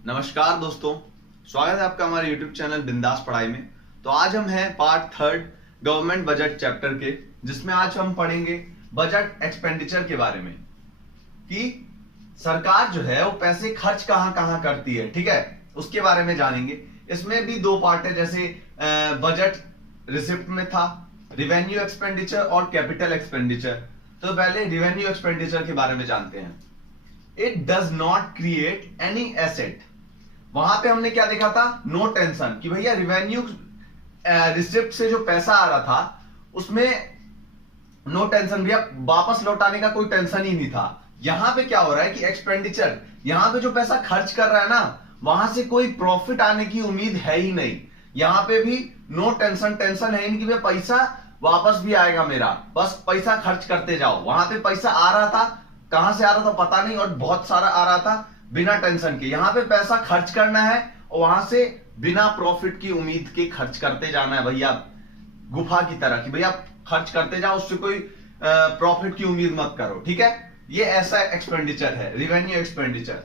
नमस्कार दोस्तों, स्वागत है आपका हमारे YouTube चैनल बिंदास पढ़ाई में। तो आज हम हैं पार्ट 3 गवर्नमेंट बजट चैप्टर के, जिसमें आज हम पढ़ेंगे बजट एक्सपेंडिचर के बारे में कि सरकार जो है वो पैसे खर्च कहां कहां करती है। ठीक है, उसके बारे में जानेंगे। इसमें भी दो पार्ट है, जैसे बजट रिसिप्ट में था रिवेन्यू एक्सपेंडिचर और कैपिटल एक्सपेंडिचर। तो पहले रिवेन्यू एक्सपेंडिचर के बारे में जानते हैं। It does not create any asset. वहां पे हमने क्या देखा था? नो टेंशन, कि भैया रिवेन्यू रिसिप्ट से जो पैसा आ रहा था उसमें नो टेंशन, भैया वापस लौटाने का कोई टेंशन ही नहीं था। यहां पे क्या हो रहा है कि एक्सपेंडिचर, यहां पे जो पैसा खर्च कर रहा है ना, वहां से कोई प्रॉफिट आने की उम्मीद है ही नहीं। यहां पे भी नो टेंशन, टेंशन है ही नहीं कि भैया पैसा वापस भी आएगा मेरा, बस पैसा खर्च करते जाओ। वहां पे पैसा आ रहा था, कहां से आ रहा था पता नहीं, और बहुत सारा आ रहा था बिना टेंशन के। यहां पे पैसा खर्च करना है और वहां से बिना प्रॉफिट की उम्मीद के खर्च करते जाना है भैया, गुफा की तरह, कि भैया खर्च करते जाओ, उससे कोई प्रॉफिट की उम्मीद मत करो। ठीक है, ये ऐसा एक्सपेंडिचर है रिवेन्यू एक्सपेंडिचर।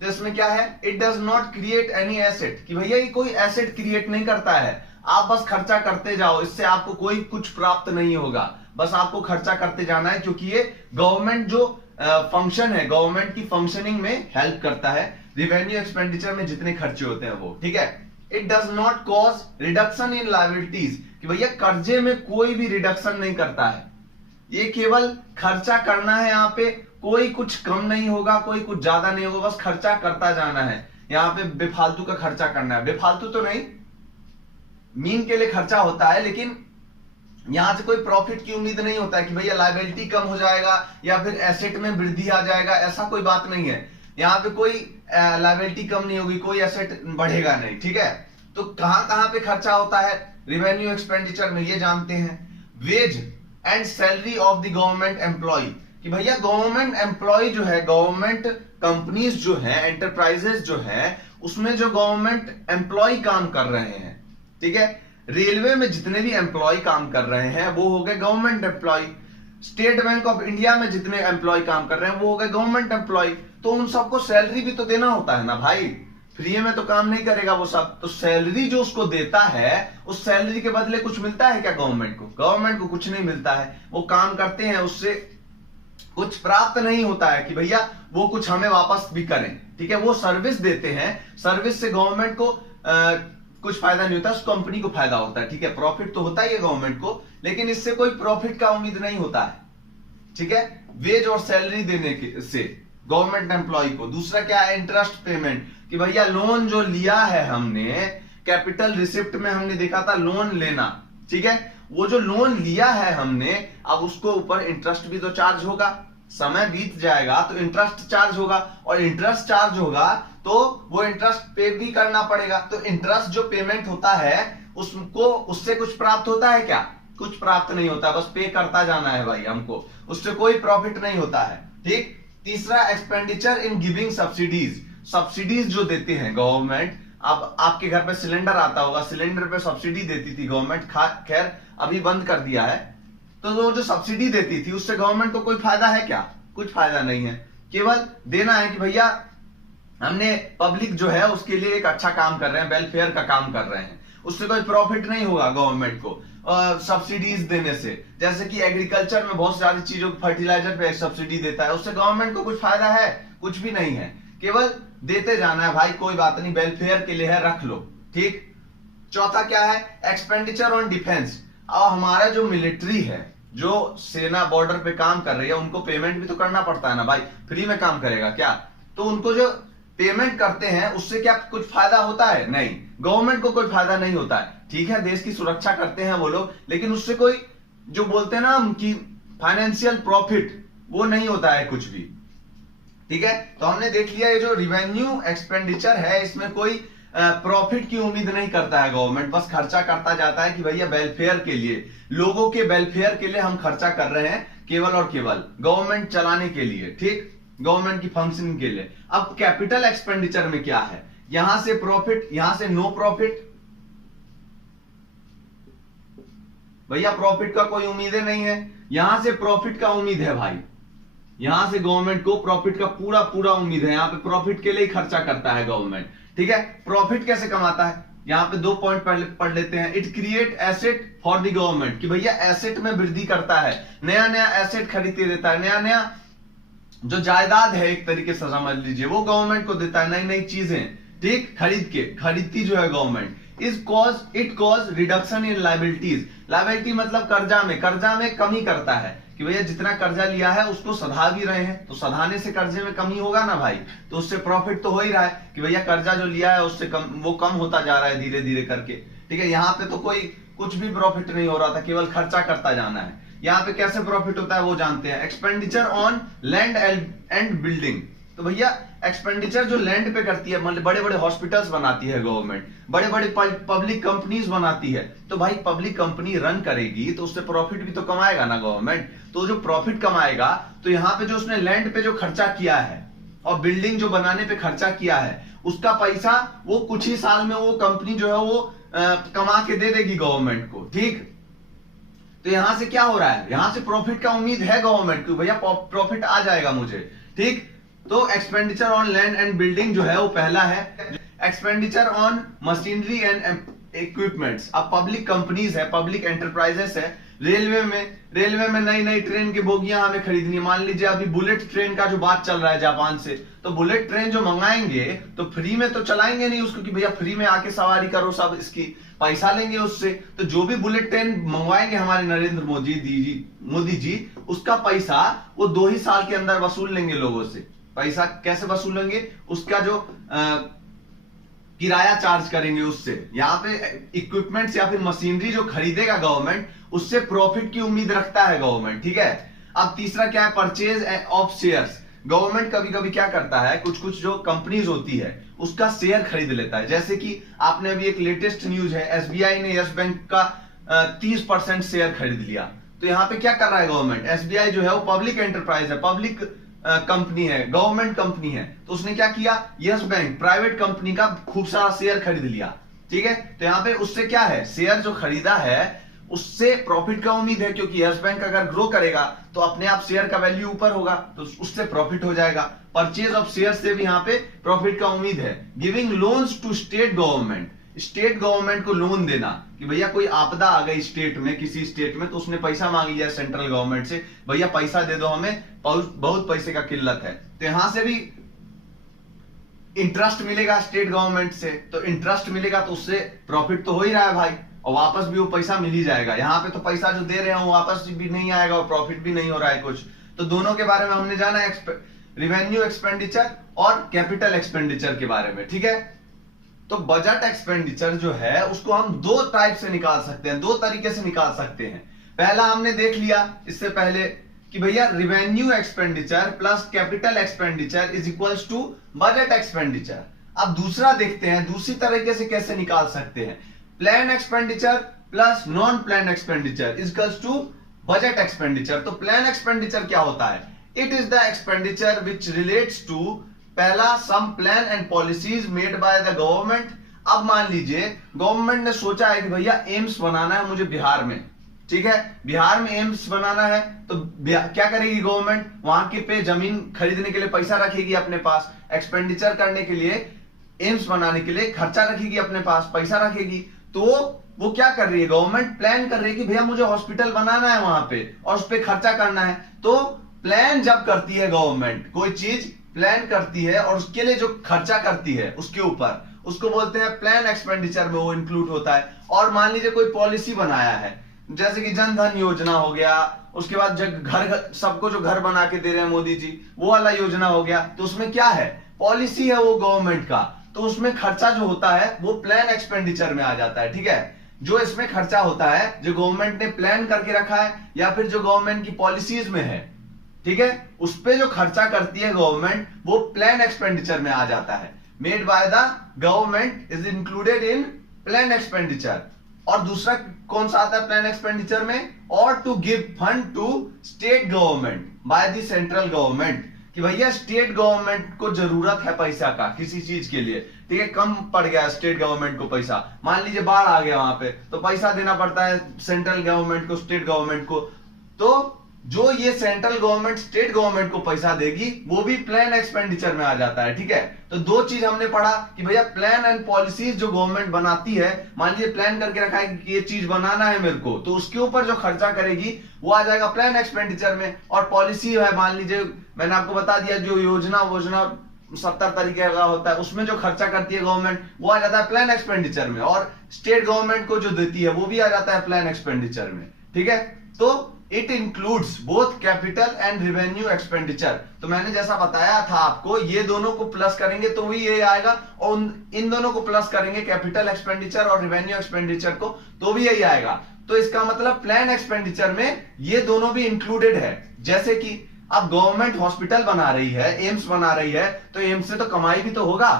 तो इसमें क्या है? It does not create any asset, कि भैया ये कोई एसेट क्रिएट नहीं करता है। आप बस खर्चा करते जाओ, इससे आपको कोई कुछ प्राप्त नहीं होगा, बस आपको खर्चा करते जाना है, क्योंकि ये गवर्नमेंट जो फंक्शन है, गवर्नमेंट की फंक्शनिंग में हेल्प करता है रिवेन्यू एक्सपेंडिचर में जितने खर्चे होते हैं वो। ठीक है, it does not cause reduction in liabilities, कि भैया कर्जे में कोई भी रिडक्शन नहीं करता है। ये केवल खर्चा करना है, यहाँ पे कोई कुछ कम नहीं होगा, कोई कुछ ज्यादा नहीं होगा, बस खर्चा करता जाना है। यहाँ पे बेफालतू का खर्चा करना है, बेफालतू तो नहीं, मीन के लिए खर्चा होता है, लेकिन यहां से कोई प्रॉफिट की उम्मीद नहीं होता है कि भैया लायबिलिटी कम हो जाएगा या फिर एसेट में वृद्धि आ जाएगा, ऐसा कोई बात नहीं है। यहाँ पे कोई लायबिलिटी कम नहीं होगी, कोई एसेट बढ़ेगा नहीं। ठीक है, तो कहां कहां पे खर्चा होता है रिवेन्यू एक्सपेंडिचर में, ये जानते हैं। Wages and salary of the government employ, कि भैया गवर्नमेंट एम्प्लॉय जो है, गवर्नमेंट कंपनीज जो है, एंटरप्राइजेस जो है, उसमें जो गवर्नमेंट एम्प्लॉय काम कर रहे हैं, ठीक है, रेलवे में जितने भी एम्प्लॉय काम कर रहे हैं वो हो गए government employ. State Bank of India में जितने एम्प्लॉय काम कर रहे हैं वो हो गए गवर्नमेंट एम्प्लॉय। तो उन सबको सैलरी भी तो देना होता है ना भाई, फ्री में तो काम नहीं करेगा वो सब। तो सैलरी जो उसको देता है, उस सैलरी के बदले कुछ मिलता है क्या गवर्नमेंट को? गवर्नमेंट को कुछ नहीं मिलता है। वो काम करते हैं, उससे कुछ प्राप्त नहीं होता है कि भैया वो कुछ हमें वापस भी करें। ठीक है, वो सर्विस देते हैं, सर्विस से गवर्नमेंट को कुछ फायदा नहीं होता, उस कंपनी को फायदा होता है। ठीक है, प्रॉफिट तो होता ही है गवर्नमेंट को, लेकिन इससे कोई प्रॉफिट का उम्मीद नहीं होता है। ठीक है, वेज और सैलरी देने के से गवर्नमेंट एम्प्लॉय को। दूसरा क्या है? इंटरेस्ट पेमेंट, कि भैया लोन जो लिया है हमने, कैपिटल रिसिप्ट में हमने देखा था लोन लेना। ठीक है, वो जो लोन लिया है हमने, अब उसको ऊपर इंटरेस्ट भी तो चार्ज होगा। समय बीत जाएगा तो इंटरेस्ट चार्ज होगा, और इंटरेस्ट चार्ज होगा तो वो इंटरेस्ट पे भी करना पड़ेगा। तो इंटरेस्ट जो पेमेंट होता है उसको, उससे कुछ प्राप्त होता है क्या? कुछ प्राप्त नहीं होता, बस पे करता जाना है भाई हमको, उससे कोई प्रॉफिट नहीं होता है। ठीक। तीसरा, expenditure in giving subsidies, subsidies जो देते हैं गवर्नमेंट। अब आपके घर पे सिलेंडर आता होगा, सिलेंडर पे सब्सिडी देती थी गवर्नमेंट, खैर अभी बंद कर दिया है। तो वो जो सब्सिडी देती थी उससे गवर्नमेंट को कोई फायदा है क्या? कुछ फायदा नहीं है, केवल देना है कि भैया हमने पब्लिक जो है उसके लिए एक अच्छा काम कर रहे हैं, वेलफेयर का काम कर रहे हैं, उससे कोई प्रॉफिट नहीं होगा गवर्नमेंट को सब्सिडीज देने से। जैसे कि एग्रीकल्चर में बहुत सारी चीजों, फर्टिलाइजर पे सब्सिडी देता है, उससे गवर्नमेंट को कुछ फायदा है? कुछ भी नहीं है, केवल देते जाना है भाई, कोई बात नहीं, वेलफेयर के लिए है, रख लो। ठीक। चौथा क्या है? Expenditure on defence. अब हमारा जो मिलिट्री है, जो सेना बॉर्डर पे काम कर रही है, उनको पेमेंट भी तो करना पड़ता है ना भाई, फ्री में काम करेगा क्या? तो उनको जो पेमेंट करते हैं उससे क्या कुछ फायदा होता है? नहीं, गवर्नमेंट को कोई फायदा नहीं होता है। ठीक है, देश की सुरक्षा करते हैं वो लोग, लेकिन उससे कोई, जो बोलते हैं ना हम कि फाइनेंशियल प्रॉफिट, वो नहीं होता है कुछ भी। ठीक है, तो हमने देख लिया ये जो रिवेन्यू एक्सपेंडिचर है, इसमें कोई प्रॉफिट की उम्मीद नहीं करता है गवर्नमेंट, बस खर्चा करता जाता है कि भैया वेलफेयर के लिए, लोगों के वेलफेयर के लिए हम खर्चा कर रहे हैं, केवल और केवल गवर्नमेंट चलाने के लिए। ठीक, गवर्नमेंट की फंक्शनिंग के लिए। अब कैपिटल एक्सपेंडिचर में क्या है? यहां से प्रॉफिट, यहां से नो प्रॉफिट, भैया प्रॉफिट का कोई उम्मीद नहीं है, यहां से प्रॉफिट का उम्मीद है भाई, यहां से गवर्नमेंट को प्रॉफिट का पूरा पूरा उम्मीद है, यहां पे प्रॉफिट के लिए ही खर्चा करता है गवर्नमेंट। ठीक है, प्रॉफिट कैसे कमाता है, यहां पे 2 पॉइंट पढ़ लेते हैं। It create asset for the government, कि भैया एसेट में वृद्धि करता है, नया नया एसेट खरीदते देता है, नया नया जो जायदाद है एक तरीके से समझ लीजिए वो गवर्नमेंट को देता है, नई नई चीजें, ठीक, खरीदती जो है government. It cause reduction in liabilities, liability मतलब कर्जा में कमी करता है, कि भैया जितना कर्जा लिया है उसको सधा भी रहे हैं, तो सधाने से कर्जे में कमी होगा ना भाई, तो उससे प्रॉफिट तो हो ही रहा है कि भैया कर्जा जो लिया है उससे वो कम होता जा रहा है धीरे धीरे करके। ठीक है, यहाँ पे तो कोई कुछ भी प्रॉफिट नहीं हो रहा था, केवल खर्चा करता जाना है। यहाँ पे कैसे प्रॉफिट होता है वो जानते हैं। Expenditure on land and building, तो भैया एक्सपेंडिचर जो लैंड पे करती है, मतलब बड़े बड़े हॉस्पिटल्स बनाती है गवर्नमेंट, बड़े बड़े पब्लिक कंपनीज बनाती है, तो भाई पब्लिक कंपनी रन करेगी तो उससे प्रॉफिट भी तो कमाएगा ना गवर्नमेंट, तो जो प्रॉफिट कमाएगा तो यहाँ पे जो उसने लैंड पे जो खर्चा किया है और बिल्डिंग जो बनाने पे खर्चा किया है उसका पैसा वो कुछ ही साल में वो कंपनी जो है वो कमा के दे देगी गवर्नमेंट को। ठीक, तो यहां से क्या हो रहा है, यहां से प्रॉफिट का उम्मीद है गवर्नमेंट को, भैया प्रॉफिट आ जाएगा मुझे। ठीक, तो expenditure on land and building जो है वो पहला है। Expenditure on machinery and equipments, अब पब्लिक कंपनीज है, पब्लिक एंटरप्राइजेस है, रेलवे में नई नई ट्रेन की बोगियां हमें खरीदनी है। मान लीजिए अभी बुलेट ट्रेन का जो बात चल रहा है जापान से, तो बुलेट ट्रेन जो मंगाएंगे तो फ्री में तो चलाएंगे नहीं उसको, कि भैया फ्री में आके सवारी करो सब, इसकी पैसा लेंगे उससे। तो जो भी बुलेट ट्रेन मंगवाएंगे हमारे नरेंद्र मोदी जी उसका पैसा वो 2 ही साल के अंदर वसूल लेंगे लोगों से। पैसा कैसे वसूलेंगे, उसका जो किराया चार्ज करेंगे उससे। यहाँ पे इक्विपमेंट्स या फिर मशीनरी जो खरीदेगा गवर्नमेंट उससे प्रॉफिट की उम्मीद रखता है गवर्नमेंट। ठीक है, अब तीसरा क्या है, परचेज ऑफ शेयर्स। गवर्नमेंट कभी कभी क्या करता है, कुछ कुछ जो कंपनीज होती है उसका शेयर खरीद लेता है। जैसे कि आपने अभी एक लेटेस्ट न्यूज है, एसबीआई ने यस बैंक का 30% शेयर खरीद लिया। तो यहाँ पे क्या कर रहा है गवर्नमेंट, एसबीआई जो है वो पब्लिक एंटरप्राइज है, पब्लिक कंपनी है, गवर्नमेंट कंपनी है, तो उसने क्या किया, यस बैंक प्राइवेट कंपनी का खूब सारा शेयर खरीद लिया। ठीक है, तो यहाँ पे उससे क्या है, शेयर जो खरीदा है उससे प्रॉफिट का उम्मीद है, क्योंकि यस बैंक अगर ग्रो करेगा तो अपने आप शेयर का वैल्यू ऊपर होगा, तो उससे प्रॉफिट हो जाएगा। परचेज ऑफ शेयर से भी यहाँ पे प्रॉफिट का उम्मीद है। Giving loans to state government, state government को लोन देना, कि भैया कोई आपदा आ गई स्टेट में, किसी स्टेट में, तो उसने पैसा मांग लिया सेंट्रल गवर्नमेंट से, भैया पैसा दे दो हमें, बहुत पैसे का किल्लत है, तो यहां से भी इंटरेस्ट मिलेगा स्टेट गवर्नमेंट से, तो इंटरेस्ट मिलेगा तो उससे प्रॉफिट तो हो ही रहा है भाई, और वापस भी वो पैसा मिल ही जाएगा। यहाँ पे तो पैसा जो दे रहे हैं वो वापस भी नहीं आएगा और प्रॉफिट भी नहीं हो रहा है कुछ। तो दोनों के बारे में हमने जाना, रिवेन्यू एक्सपेंडिचर और कैपिटल एक्सपेंडिचर के बारे में। ठीक है, तो बजट एक्सपेंडिचर जो है उसको हम 2 टाइप से निकाल सकते हैं, 2 तरीके से निकाल सकते हैं। पहला हमने देख लिया इससे पहले कि भैया revenue expenditure plus capital expenditure is equals to budget expenditure. अब दूसरा देखते हैं दूसरी तरीके से कैसे निकाल सकते हैं, plan expenditure plus non plan expenditure is equals to budget expenditure. तो प्लान एक्सपेंडिचर क्या होता है, it is the expenditure which relates to, पहला some plan and policies made by the government. अब मान लीजिए गवर्नमेंट ने सोचा है कि भैया एम्स बनाना है मुझे बिहार में, ठीक है, बिहार में एम्स बनाना है, तो क्या करेगी गवर्नमेंट, वहां के पे जमीन खरीदने के लिए पैसा रखेगी अपने पास, एक्सपेंडिचर करने के लिए, एम्स बनाने के लिए खर्चा रखेगी अपने पास, पैसा रखेगी। तो वो क्या कर रही है, गवर्नमेंट प्लान कर रही है कि भैया मुझे हॉस्पिटल बनाना है वहां पे और उस पर खर्चा करना है। तो प्लान जब करती है गवर्नमेंट, कोई चीज प्लान करती है और उसके लिए जो खर्चा करती है उसके ऊपर, उसको बोलते हैं प्लान एक्सपेंडिचर में वो इंक्लूड होता है। और मान लीजिए कोई पॉलिसी बनाया है, जैसे कि जन धन योजना हो गया, उसके बाद घर सबको जो घर बना के दे रहे हैं मोदी जी, वो वाला योजना हो गया, तो उसमें क्या है, पॉलिसी है वो गवर्नमेंट का, तो उसमें खर्चा जो होता है वो प्लान एक्सपेंडिचर में आ जाता है। ठीक है, जो इसमें खर्चा होता है जो गवर्नमेंट ने प्लान करके रखा है या फिर जो गवर्नमेंट की पॉलिसीज में है, ठीक है, उस पे जो खर्चा करती है गवर्नमेंट वो प्लान एक्सपेंडिचर में आ जाता है। Made by the government is included in plan expenditure. और दूसरा कौन सा आता है प्लान एक्सपेंडिचर में, और to give fund to state government by the central government, कि भैया स्टेट गवर्नमेंट को जरूरत है पैसा का किसी चीज के लिए, ठीक है, कम पड़ गया स्टेट गवर्नमेंट को पैसा, मान लीजिए बाढ़ आ गया वहां पे, तो पैसा देना पड़ता है सेंट्रल गवर्नमेंट को, स्टेट गवर्नमेंट को। तो जो ये सेंट्रल गवर्नमेंट स्टेट गवर्नमेंट को पैसा देगी वो भी प्लान एक्सपेंडिचर में आ जाता है। ठीक है, तो दो चीज हमने पढ़ा कि भैया प्लान एंड पॉलिसीज जो गवर्नमेंट बनाती है, मान लीजिए प्लान करके रखा है कि ये चीज बनाना है मेरे को, तो उसके ऊपर जो खर्चा करेगी वो आ जाएगा प्लान एक्सपेंडिचर में। और पॉलिसी है, मान लीजिए मैंने आपको बता दिया जो योजना 70 तरीके का होता है, उसमें जो खर्चा करती है गवर्नमेंट वो आ जाता है प्लान एक्सपेंडिचर में, और स्टेट गवर्नमेंट को जो देती है वो भी आ जाता है प्लान एक्सपेंडिचर में। ठीक है, तो it includes both capital and revenue expenditure. तो मैंने जैसा बताया था आपको, ये दोनों को प्लस करेंगे तो भी ये आएगा, और इन दोनों को प्लस करेंगे कैपिटल एक्सपेंडिचर और रिवेन्यू एक्सपेंडिचर को, तो भी यही आएगा। तो इसका मतलब प्लान एक्सपेंडिचर में ये दोनों भी इंक्लूडेड है। जैसे कि अब गवर्नमेंट हॉस्पिटल बना रही है, एम्स बना रही है, तो एम्स से तो कमाई भी तो होगा,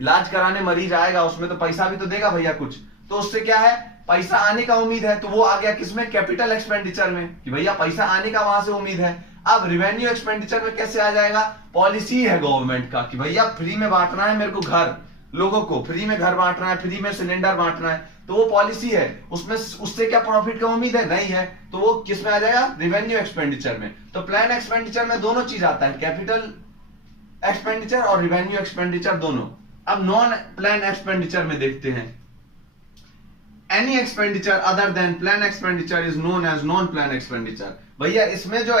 इलाज कराने मरीज आएगा, उसमें तो पैसा भी तो देगा भैया कुछ, तो उससे क्या है पैसा आने का उम्मीद है, तो वो आ गया किसमें, कैपिटल एक्सपेंडिचर में, कि भैया पैसा आने का वहां से उम्मीद है। अब रिवेन्यू एक्सपेंडिचर में कैसे आ जाएगा, पॉलिसी है गवर्नमेंट का कि भैया फ्री में बांटना है मेरे को घर, लोगों को फ्री में घर बांटना है, फ्री में सिलेंडर बांटना है, तो वो पॉलिसी है, उसमें उससे क्या प्रॉफिट का उम्मीद है, नहीं है, तो वो किस में आ जाएगा, रिवेन्यू एक्सपेंडिचर में। तो प्लान एक्सपेंडिचर में दोनों चीज आता है, कैपिटल एक्सपेंडिचर और रिवेन्यू एक्सपेंडिचर दोनों। अब नॉन प्लान एक्सपेंडिचर में देखते हैं, any expenditure other than plan expenditure is known as non plan expenditure. भैया इसमें जो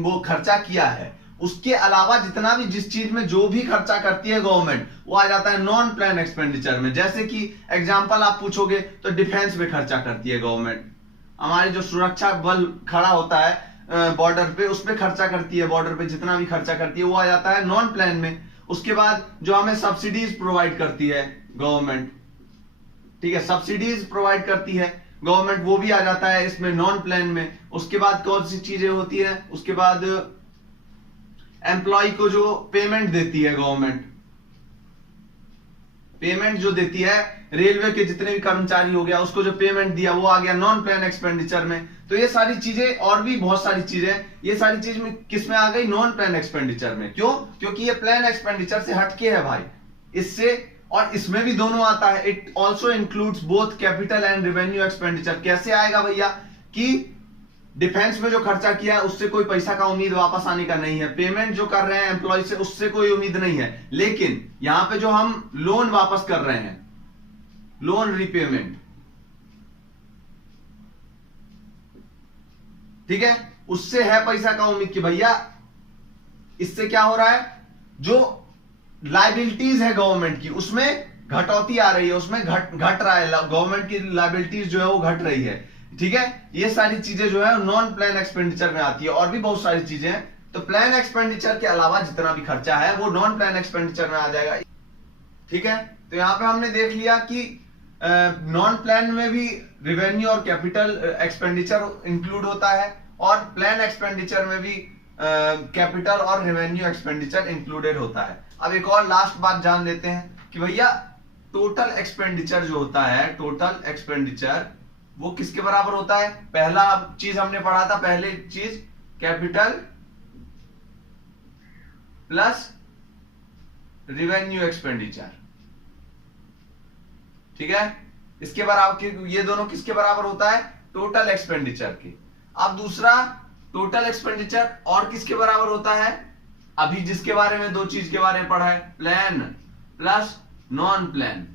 वो खर्चा किया है उसके अलावा जितना भी जिस चीज में जो भी खर्चा करती है गवर्नमेंट वो आ जाता है नॉन प्लान एक्सपेंडिचर में। जैसे कि एग्जांपल आप पूछोगे तो डिफेंस में खर्चा करती है गवर्नमेंट, हमारी जो सुरक्षा बल खड़ा होता है बॉर्डर पे, उस पे खर्चा करती है, बॉर्डर पे जितना भी खर्चा करती है वो आ जाता है नॉन प्लान में। उसके बाद जो हमें सब्सिडीज प्रोवाइड करती है गवर्नमेंट, ठीक है, सब्सिडीज प्रोवाइड करती है गवर्नमेंट, वो भी आ जाता है इसमें नॉन प्लान में। उसके बाद कौन सी चीजें होती है, उसके बाद एम्प्लॉय को जो पेमेंट देती है गवर्नमेंट, पेमेंट जो देती है, रेलवे के जितने भी कर्मचारी हो गया उसको जो पेमेंट दिया वो आ गया नॉन प्लान एक्सपेंडिचर में। तो ये सारी चीजें और भी बहुत सारी चीजें, ये सारी चीज में किस में आ गई, नॉन प्लान एक्सपेंडिचर में। क्यों, क्योंकि ये प्लान एक्सपेंडिचर से हटके है भाई, इससे और इसमें भी दोनों आता है। It also includes both capital and revenue expenditure. कैसे आएगा भैया, कि डिफेंस में जो खर्चा किया है उससे कोई पैसा का उम्मीद वापस आने का नहीं है, पेमेंट जो कर रहे हैं एम्प्लॉय से उससे कोई उम्मीद नहीं है, लेकिन यहां पे जो हम लोन वापस कर रहे हैं, लोन रीपेमेंट, ठीक है, उससे है पैसा का उम्मीद कि भैया इससे क्या हो रहा है, जो लाइबिलिटीज है गवर्नमेंट की उसमें घटौती आ रही है, उसमें घट रहा है, गवर्नमेंट की लाइबिलिटीज जो है वो घट रही है। ठीक है, ये सारी चीजें जो है नॉन प्लान एक्सपेंडिचर में आती है, और भी बहुत सारी चीजें हैं। तो प्लान एक्सपेंडिचर के अलावा जितना भी खर्चा है वो नॉन प्लान एक्सपेंडिचर में आ जाएगा। ठीक है, तो यहां पे हमने देख लिया कि नॉन प्लान में भी रिवेन्यू और कैपिटल एक्सपेंडिचर इंक्लूड होता है, और प्लान एक्सपेंडिचर में भी कैपिटल और रेवेन्यू एक्सपेंडिचर इंक्लूडेड होता है। अब एक और लास्ट बात जान लेते हैं कि भैया टोटल एक्सपेंडिचर जो होता है, टोटल एक्सपेंडिचर वो किसके बराबर होता है। पहला चीज हमने पढ़ा था, पहले चीज कैपिटल प्लस रिवेन्यू एक्सपेंडिचर, ठीक है, इसके बराबर, ये दोनों किसके बराबर होता है, टोटल एक्सपेंडिचर के। अब दूसरा टोटल एक्सपेंडिचर और किसके बराबर होता है, अभी जिसके बारे में दो चीज के बारे में पढ़ा है, प्लान प्लस नॉन प्लान।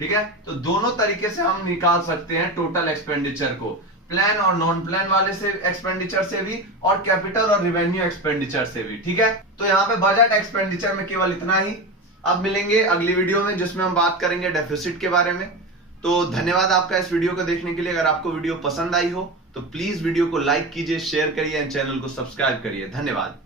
ठीक है, तो दोनों तरीके से हम निकाल सकते हैं टोटल एक्सपेंडिचर को, प्लान और नॉन प्लान वाले से एक्सपेंडिचर से भी, और कैपिटल और रिवेन्यू एक्सपेंडिचर से भी। ठीक है, तो यहां पे बजट एक्सपेंडिचर में केवल इतना ही। अब मिलेंगे अगली वीडियो में जिसमें हम बात करेंगे डेफिसिट के बारे में। तो धन्यवाद आपका इस वीडियो को देखने के लिए। अगर आपको वीडियो पसंद आई हो तो प्लीज वीडियो को लाइक कीजिए, शेयर करिए एंड चैनल को सब्सक्राइब करिए। धन्यवाद।